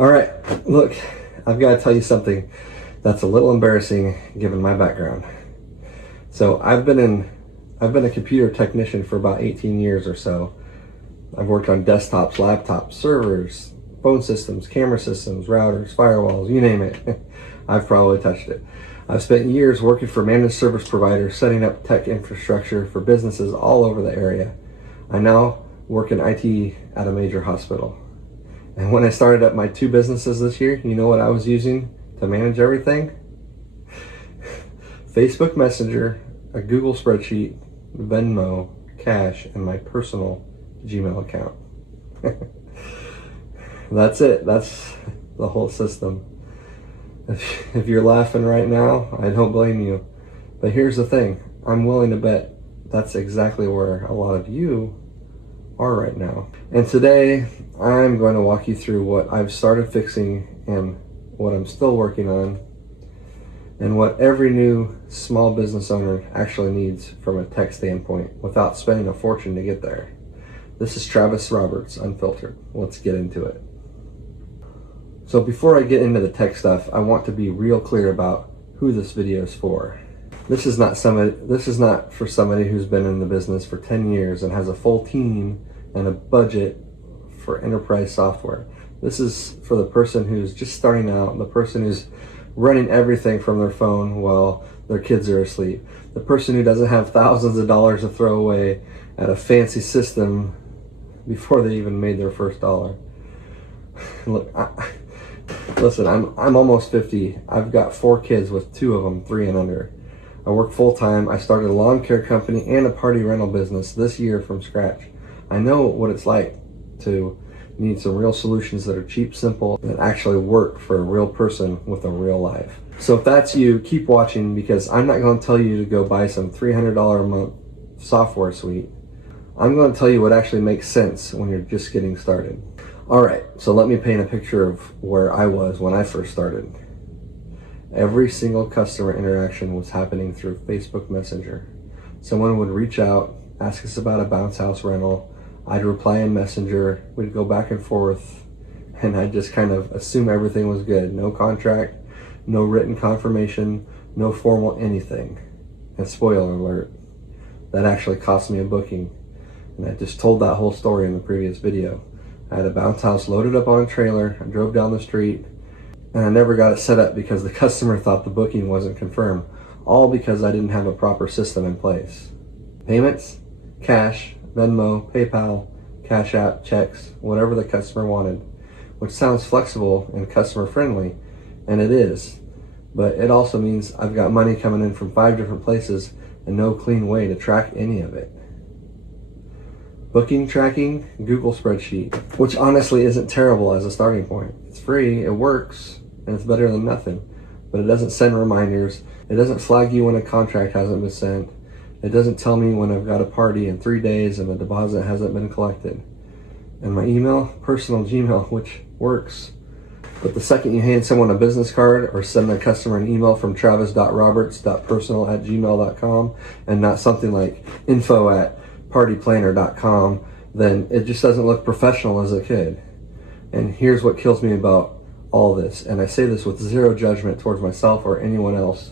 All right, look, I've got to tell you something that's a little embarrassing given my background. So I've been a computer technician for about 18 years or so. I've worked on desktops, laptops, servers, phone systems, camera systems, routers, firewalls, you name it. I've probably touched it. I've spent years working for managed service providers, setting up tech infrastructure for businesses all over the area. I now work in IT at a major hospital. And when I started up my 2 businesses this year, you know what I was using to manage everything? Facebook Messenger, a Google spreadsheet, Venmo, cash, and my personal Gmail account. That's it. That's the whole system. If you're laughing right now, I don't blame you. But here's the thing. I'm willing to bet that's exactly where a lot of you are right now. And today, I'm going to walk you through what I've started fixing and what I'm still working on, and what every new small business owner actually needs from a tech standpoint without spending a fortune to get there. This is Travis Roberts, Unfiltered. Let's get into it. So before I get into the tech stuff, I want to be real clear about who this video is for. This is not for somebody who's been in the business for 10 years and has a full team and a budget for enterprise software. This is for the person who's just starting out, the person who's running everything from their phone while their kids are asleep, the person who doesn't have thousands of dollars to throw away at a fancy system before they even made their first dollar. Look, listen, I'm almost 50. I've got 4 kids with 2 of them 3 and under. I work full time. I started a lawn care company and a party rental business this year from scratch. I know what it's like to need some real solutions that are cheap, simple, and actually work for a real person with a real life. So if that's you, keep watching, because I'm not going to tell you to go buy some $300 a month software suite. I'm going to tell you what actually makes sense when you're just getting started. All right, so let me paint a picture of where I was when I first started. Every single customer interaction was happening through Facebook Messenger. Someone would reach out, ask us about a bounce house rental. I'd reply in Messenger, we'd go back and forth, and I'd just kind of assume everything was good. No contract, no written confirmation, no formal anything. And spoiler alert, that actually cost me a booking. And I just told that whole story in the previous video. I had a bounce house loaded up on a trailer, I drove down the street, and I never got it set up because the customer thought the booking wasn't confirmed, all because I didn't have a proper system in place. Payments, cash, Venmo, PayPal, Cash App, checks, whatever the customer wanted, which sounds flexible and customer friendly, and it is, but it also means I've got money coming in from 5 different places and no clean way to track any of it. Booking tracking, Google spreadsheet, which honestly isn't terrible as a starting point. It's free, it works, and it's better than nothing, but it doesn't send reminders, it doesn't flag you when a contract hasn't been sent, it doesn't tell me when I've got a party in 3 days and the deposit hasn't been collected. And my email, personal Gmail, which works. But the second you hand someone a business card or send a customer an email from travis.roberts.personal@gmail.com and not something like info@partyplanner.com, then it just doesn't look professional as it could. And here's what kills me about all this, and I say this with zero judgment towards myself or anyone else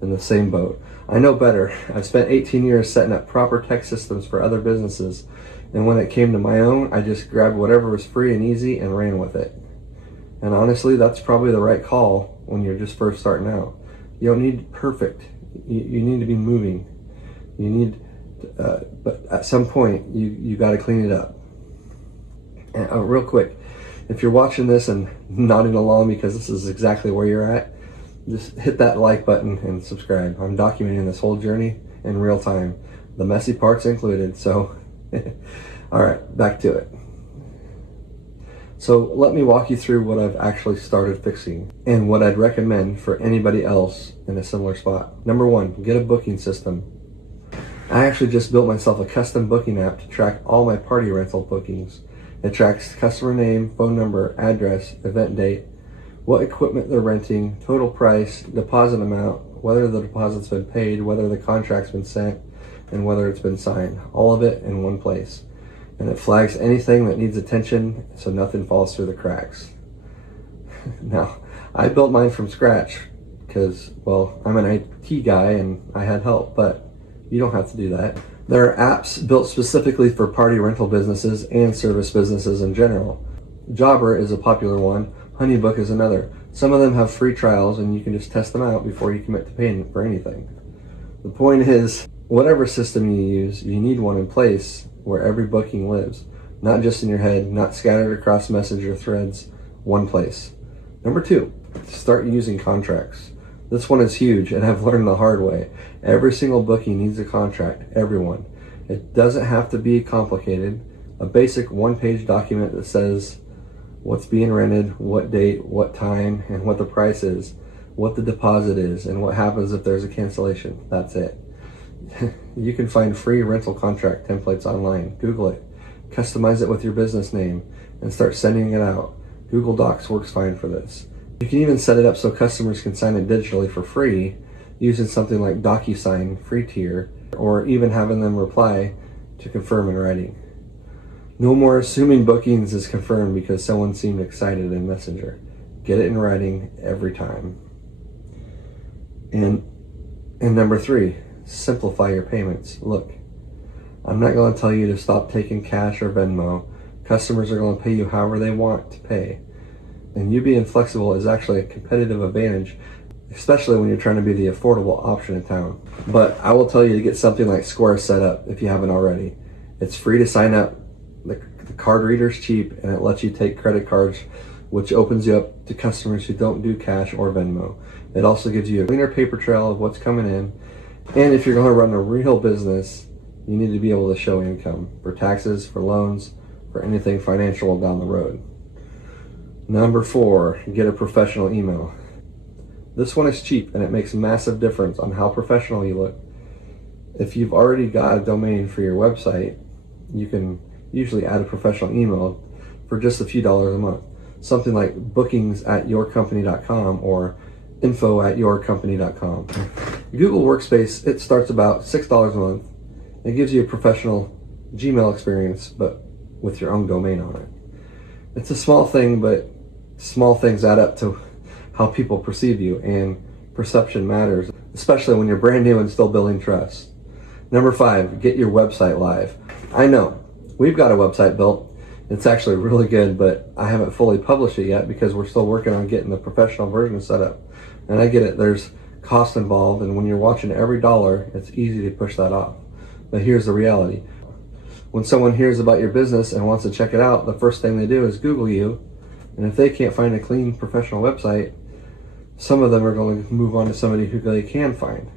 in the same boat. I know better. I've spent 18 years setting up proper tech systems for other businesses, and when it came to my own, I just grabbed whatever was free and easy and ran with it. And honestly, that's probably the right call when you're just first starting out. You don't need perfect. You need to be moving. You need, but at some point, you got to clean it up. And, real quick, if you're watching this and nodding along because this is exactly where you're at, just hit that like button and subscribe. I'm documenting this whole journey in real time, the messy parts included. So, all right, back to it. So let me walk you through what I've actually started fixing and what I'd recommend for anybody else in a similar spot. Number 1, get a booking system. I actually just built myself a custom booking app to track all my party rental bookings. It tracks customer name, phone number, address, event date, what equipment they're renting, total price, deposit amount, whether the deposit's been paid, whether the contract's been sent, and whether it's been signed. All of it in one place. And it flags anything that needs attention so nothing falls through the cracks. Now, I built mine from scratch because, well, I'm an IT guy and I had help, but you don't have to do that. There are apps built specifically for party rental businesses and service businesses in general. Jobber is a popular one. Honeybook is another. Some of them have free trials and you can just test them out before you commit to paying for anything. The point is, whatever system you use, you need one in place where every booking lives. Not just in your head, not scattered across Messenger threads, one place. Number 2, start using contracts. This one is huge and I've learned the hard way. Every single booking needs a contract, everyone. It doesn't have to be complicated. A basic one-page document that says what's being rented, what date, what time, and what the price is, what the deposit is, and what happens if there's a cancellation. That's it. You can find free rental contract templates online. Google it. Customize it with your business name and start sending it out. Google Docs works fine for this. You can even set it up so customers can sign it digitally for free using something like DocuSign, free tier, or even having them reply to confirm in writing. No more assuming bookings is confirmed because someone seemed excited in Messenger. Get it in writing every time. And number 3, simplify your payments. Look, I'm not going to tell you to stop taking cash or Venmo. Customers are going to pay you however they want to pay. And you being flexible is actually a competitive advantage, especially when you're trying to be the affordable option in town. But I will tell you to get something like Square set up if you haven't already. It's free to sign up. The card reader's cheap and it lets you take credit cards, which opens you up to customers who don't do cash or Venmo. It also gives you a cleaner paper trail of what's coming in. And if you're going to run a real business, you need to be able to show income for taxes, for loans, for anything financial down the road. Number 4, get a professional email. This one is cheap and it makes a massive difference on how professional you look. If you've already got a domain for your website, you can usually add a professional email for just a few dollars a month. Something like bookings@yourcompany.com or info@yourcompany.com. Google Workspace, it starts about $6 a month. It gives you a professional Gmail experience, but with your own domain on it. It's a small thing, but small things add up to how people perceive you, and perception matters, especially when you're brand new and still building trust. Number 5, get your website live. I know, we've got a website built. It's actually really good, but I haven't fully published it yet because we're still working on getting the professional version set up. And I get it, there's cost involved, and when you're watching every dollar, it's easy to push that off. But here's the reality. When someone hears about your business and wants to check it out, the first thing they do is Google you. And if they can't find a clean professional website, some of them are going to move on to somebody who they can find.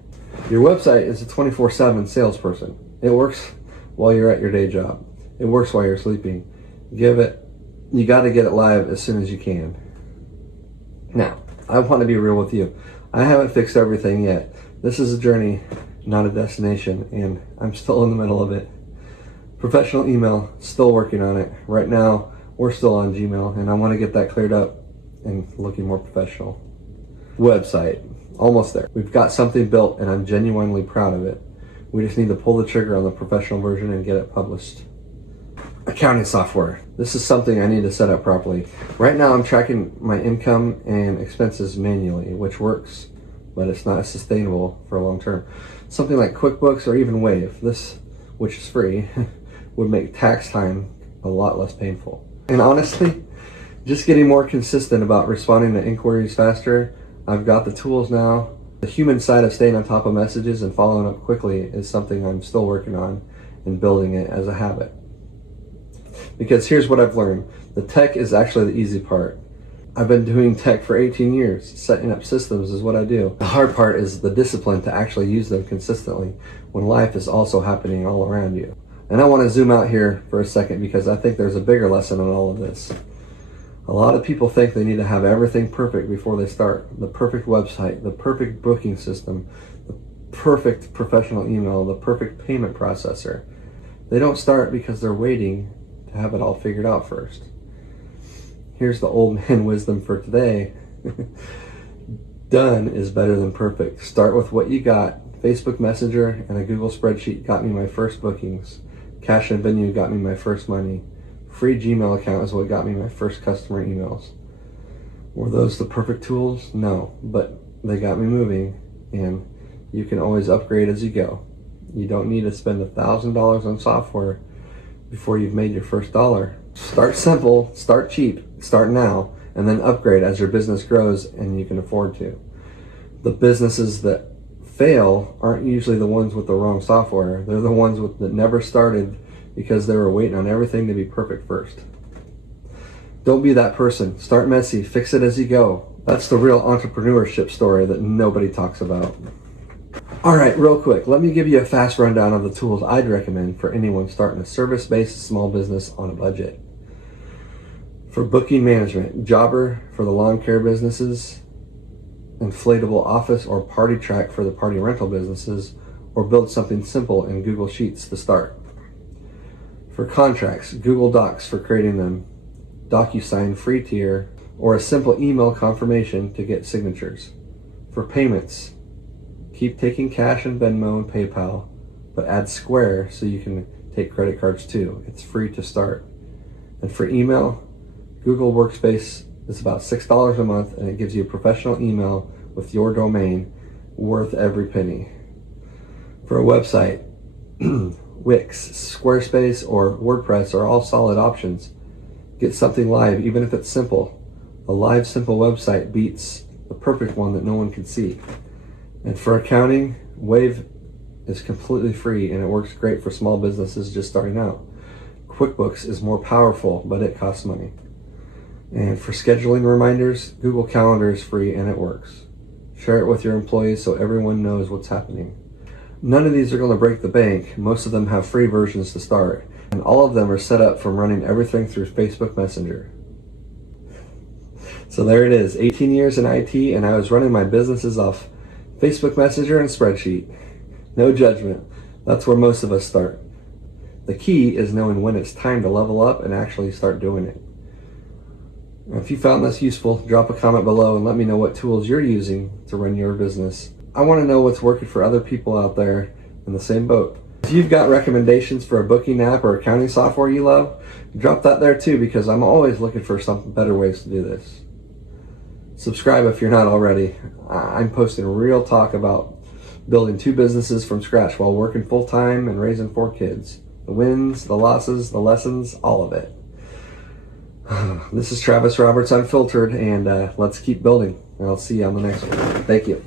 Your website is a 24/7 salesperson. It works while you're at your day job. It works while you're sleeping. You got to get it live as soon as you can. Now, I want to be real with you. I haven't fixed everything yet. This is a journey, not a destination, and I'm still in the middle of it. Professional email, still working on it. Right now, we're still on Gmail, and I want to get that cleared up and looking more professional. Website, almost there. We've got something built, and I'm genuinely proud of it. We just need to pull the trigger on the professional version and get it published. Accounting software. This is something I need to set up properly. Right now, I'm tracking my income and expenses manually, which works, but it's not sustainable for long term. Something like QuickBooks or even Wave, which is free, would make tax time a lot less painful. And honestly, just getting more consistent about responding to inquiries faster. I've got the tools now. The human side of staying on top of messages and following up quickly is something I'm still working on and building it as a habit. Because here's what I've learned. The tech is actually the easy part. I've been doing tech for 18 years. Setting up systems is what I do. The hard part is the discipline to actually use them consistently when life is also happening all around you. And I want to zoom out here for a second because I think there's a bigger lesson in all of this. A lot of people think they need to have everything perfect before they start. The perfect website, the perfect booking system, the perfect professional email, the perfect payment processor. They don't start because they're waiting to have it all figured out first. Here's the old man wisdom for today. Done is better than perfect. Start with what you got. Facebook Messenger and a Google spreadsheet got me my first bookings. Cash and Venmo got me my first money. Free Gmail account is what got me my first customer emails. Were those the perfect tools? No, but they got me moving, and you can always upgrade as you go. You don't need to spend $1,000 on software before you've made your first dollar. Start simple, start cheap, start now, and then upgrade as your business grows and you can afford to. The businesses that fail aren't usually the ones with the wrong software. They're the ones that never started because they were waiting on everything to be perfect first. Don't be that person. Start messy, fix it as you go. That's the real entrepreneurship story that nobody talks about. All right, real quick, let me give you a fast rundown of the tools I'd recommend for anyone starting a service-based small business on a budget. For booking management, Jobber for the lawn care businesses, inflatable office or party track for the party rental businesses, or build something simple in Google Sheets to start. For contracts, Google Docs for creating them, DocuSign free tier, or a simple email confirmation to get signatures. For payments, keep taking cash and Venmo and PayPal, but add Square so you can take credit cards too. It's free to start. And for email, Google Workspace is about $6 a month, and it gives you a professional email with your domain, worth every penny. For a website, Wix, Squarespace, or WordPress are all solid options. Get something live, even if it's simple. A live, simple website beats the perfect one that no one can see. And for accounting, Wave is completely free, and it works great for small businesses just starting out. QuickBooks is more powerful, but it costs money. And for scheduling reminders, Google Calendar is free and it works. Share it with your employees so everyone knows what's happening. None of these are going to break the bank. Most of them have free versions to start, and all of them are set up from running everything through Facebook Messenger. So there it is, 18 years in IT, and I was running my businesses off Facebook Messenger and spreadsheet. No judgment. That's where most of us start. The key is knowing when it's time to level up and actually start doing it. If you found this useful, drop a comment below and let me know what tools you're using to run your business. I want to know what's working for other people out there in the same boat. If you've got recommendations for a booking app or accounting software you love, drop that there too, because I'm always looking for some better ways to do this. Subscribe if you're not already. I'm posting real talk about building 2 businesses from scratch while working full-time and raising 4 kids. The wins, the losses, the lessons, all of it. This is Travis Roberts Unfiltered, and let's keep building. And I'll see you on the next one. Thank you.